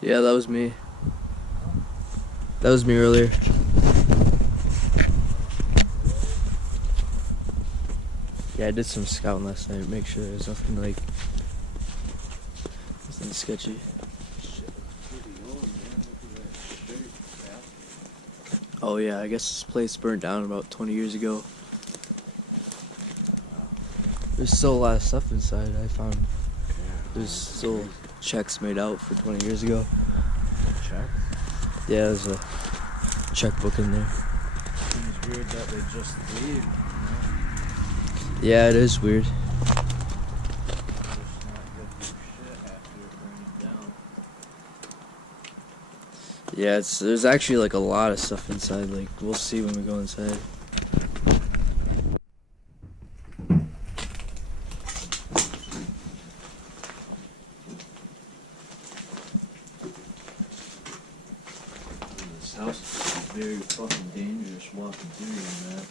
Yeah, that was me. That was me earlier. Yeah, I did some scouting last night. Make sure there's nothing like nothing sketchy. Oh yeah, I guess this place burnt down about 20 years ago. There's still a lot of stuff inside. I found there's still checks made out for 20 years ago. Check? Yeah, there's a checkbook in there. It's weird that they just leave, you know? Yeah, it is weird. Just not get their shit after it burning down. Yeah, there's actually like a lot of stuff inside. Like we'll see when we go inside. This house is very fucking dangerous walking through and that.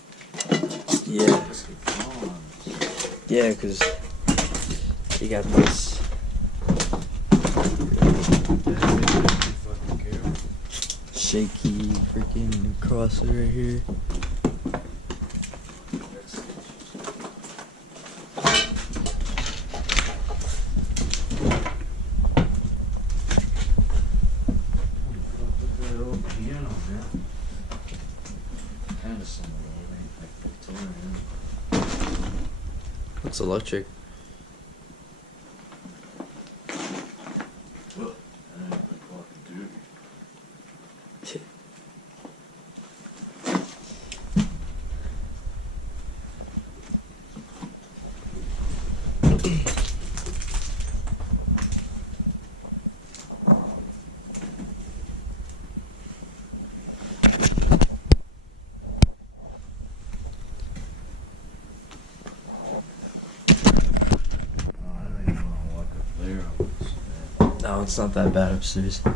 Yeah. Just get falling. Yeah, 'cause you got this. Fucking careful. Shaky freaking crosser right here. Look at that old piano, man. Kinda similar, like Victorian. What's electric? Well, that ain't like walking through. No, it's not that bad upstairs. I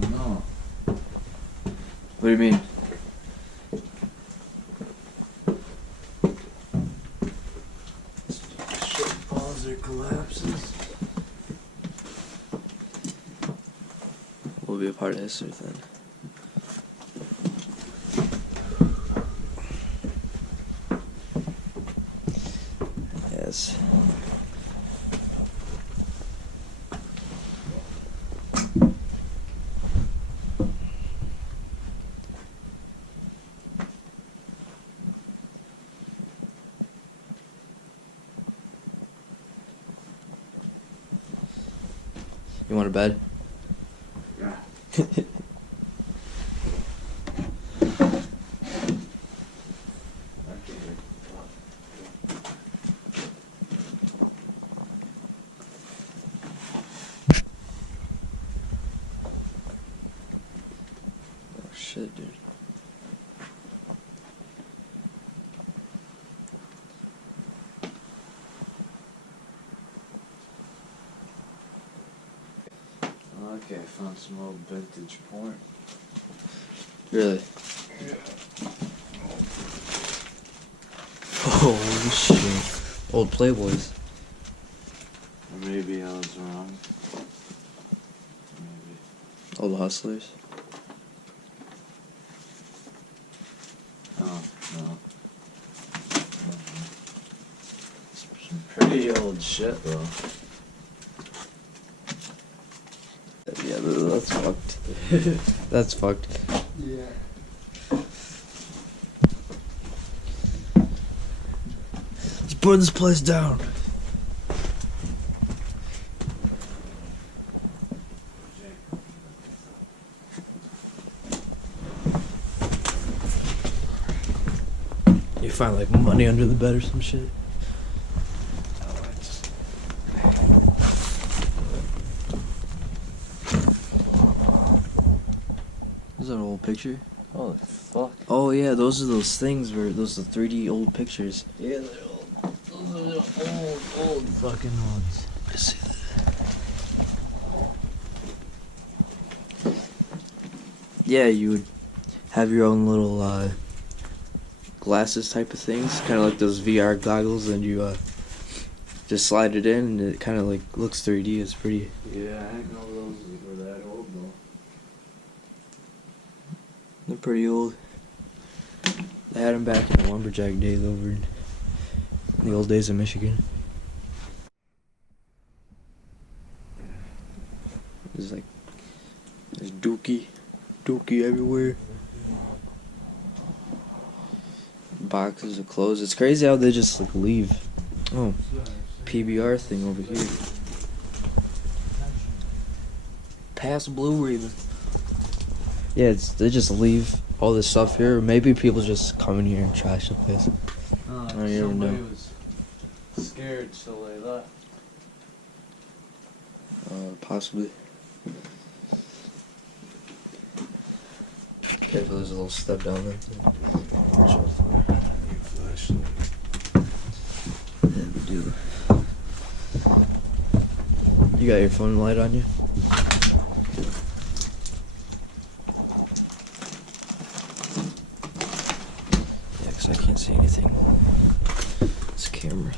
don't know. What do you mean? Shit falls or collapses. We'll be a part of history then. Yes. You want a bed? Yeah. Oh shit, dude. Okay, I found some old vintage porn. Really? Holy shit. Old Playboys. Or maybe I was wrong. Maybe. Old Hustlers. Oh, no. Some pretty old shit, though. Yeah, that's fucked. That's fucked. Yeah. Let's burn this place down. You find like money under the bed or some shit. Is that an old picture? Holy fuck. Oh yeah, those are those things where those are 3D old pictures. Yeah, they're old. Those are the old fucking ones. I see that. Yeah, you would have your own little glasses type of things, kind of like those VR goggles, and you just slide it in and it kind of like looks 3D. It's pretty. Yeah, I didn't know those were that old though. They're pretty old. They had them back in the lumberjack days over in the old days of Michigan. There's dookie everywhere. Boxes of clothes. It's crazy how they just like leave. Oh, PBR thing over here. Past Blue Raven. Yeah, they just leave all this stuff here. Maybe people just come in here and trash the place. I don't even know. Somebody was scared, so they left. Possibly. Careful, there's a little step down there. Yeah, we do. You got your phone light on you? Yeah, because I can't see anything. This camera.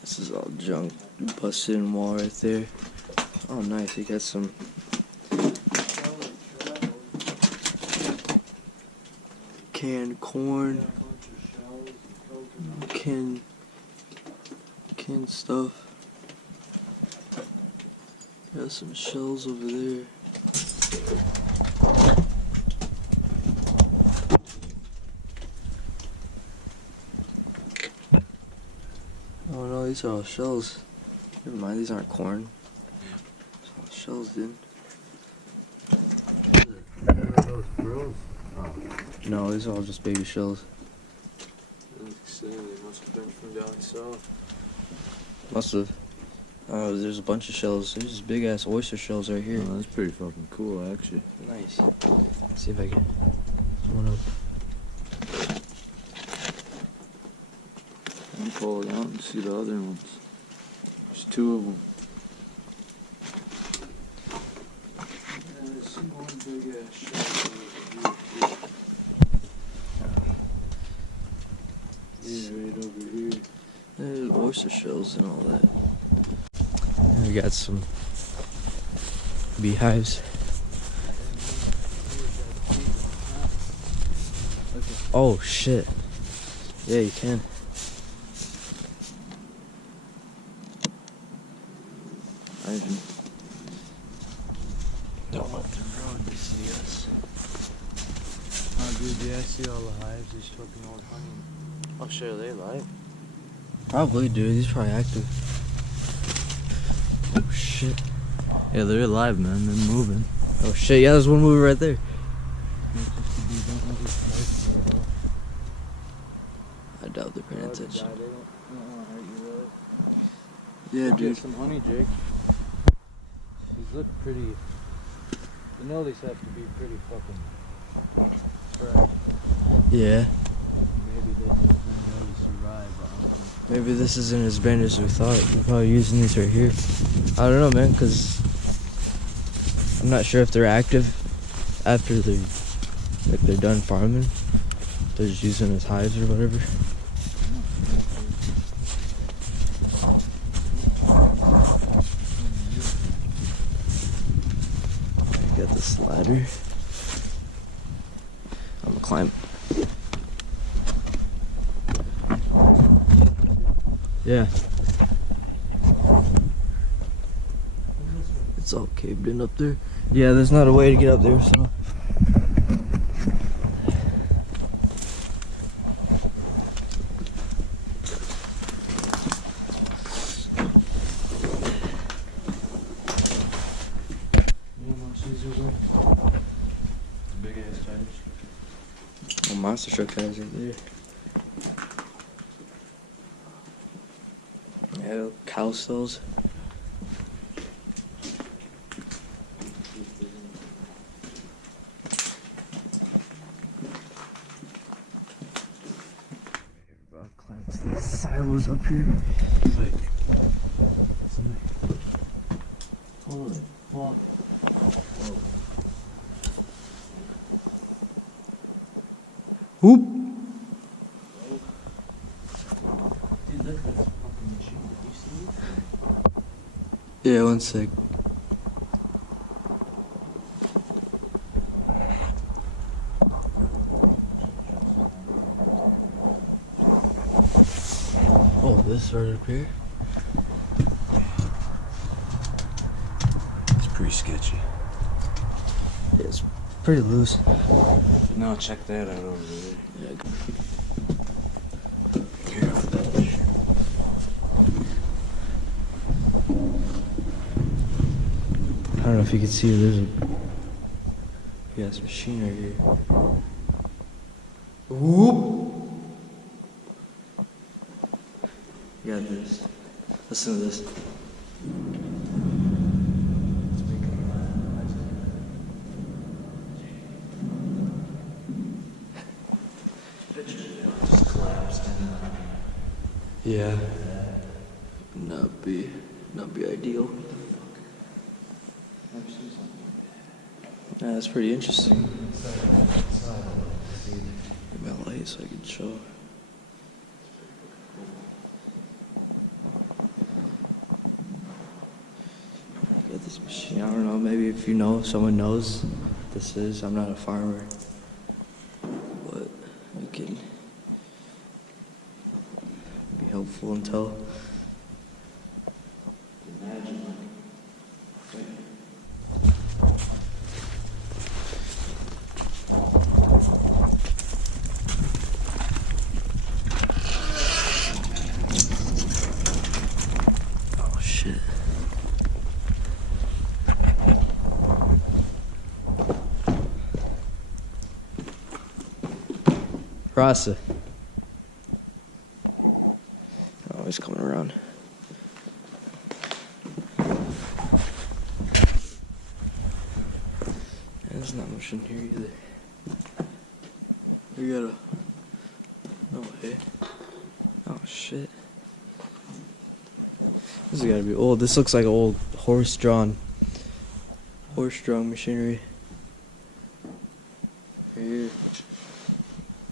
This is all junk. Busted in wall right there. Oh, nice. You got some. Canned corn. Canned stuff. Got some shells over there. Oh no, these are all shells. Never mind, these aren't corn. It's all shells, dude. Those grills? Oh. No, these are all just baby shells. Like I said, they must have been from down south. Must have. Oh, there's a bunch of shells. There's just big ass oyster shells right here. Oh, that's pretty fucking cool, actually. Nice. Let's see if I can. One up. And pull it out and see the other ones. There's two of them. Yeah, there's some one big ass shell over here. Yeah, right over here. There's oyster shells and all that. And we got some beehives. Oh shit. Yeah, you can. Don't let them run to see us. Oh, dude, yeah, I see all the hives. They're fucking old honey. Oh shit, are they alive? Probably, dude. He's probably active. Oh shit. Yeah, they're alive, man. They're moving. Oh shit, yeah, there's one movie right there. I doubt they're paying attention. Yeah, Get dude. some honey, Jake. These look pretty. You know these have to be pretty fucking fresh. Yeah. Maybe they just didn't really survive. Maybe this isn't as bad as we thought. We're probably using these right here. I don't know, man, because I'm not sure if they're active after they're done farming. They're just using as hives or whatever. I got this ladder. I'm gonna climb. Yeah. It's all caved in up there. Yeah, there's not a way to get up there, so. Big ass tires. Oh, monster truck has right there. Yeah, cow stalls. was up here. Wait. Somebody. Holy fuck. Whoop. Dude, look at this fucking machine. Did you see it? Yeah, one sec. Oh, this right up here? It's pretty sketchy. Yeah, it's pretty loose. No, check that out over there. Yeah. I don't know if you can see it. There's a yes machine right here. Whoop! You got this. Listen to this. Yeah. Not be ideal. Yeah, that's pretty interesting. Get my light so I can show. Get this machine. I don't know. Maybe if you know, someone knows what this is. I'm not a farmer, but I can be helpful until. Oh shit. Rasta. Oh, he's coming around. There's not much in here either. We got a. No way. Oh shit. This has gotta be old. This looks like old horse-drawn machinery. Right here.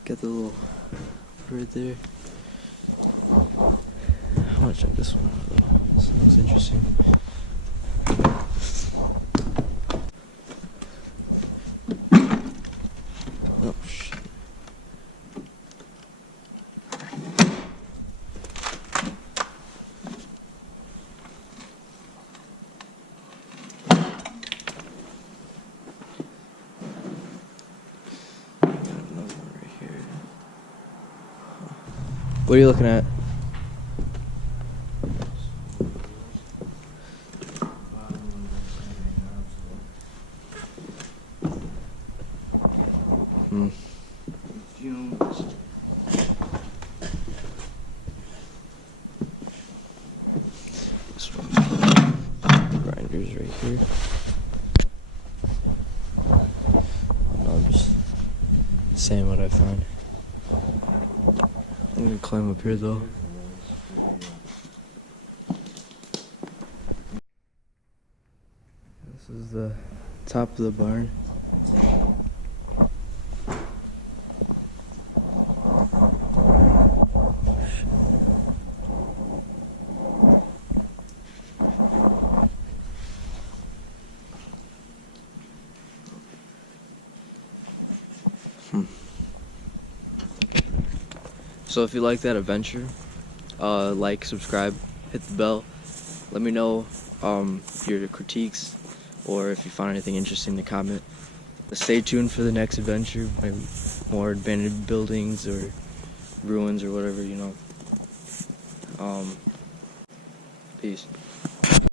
Got the little right there. I wanna check this one out though. This one looks interesting. Oh shit. What are you looking at? This one. Grinders right here. No, I'm just saying what I find. I'm gonna climb up here though. This is the top of the barn. So if you like that adventure, like, subscribe, hit the bell. Let me know your critiques or if you found anything interesting to comment. Stay tuned for the next adventure, maybe more abandoned buildings or ruins or whatever, you know. Peace.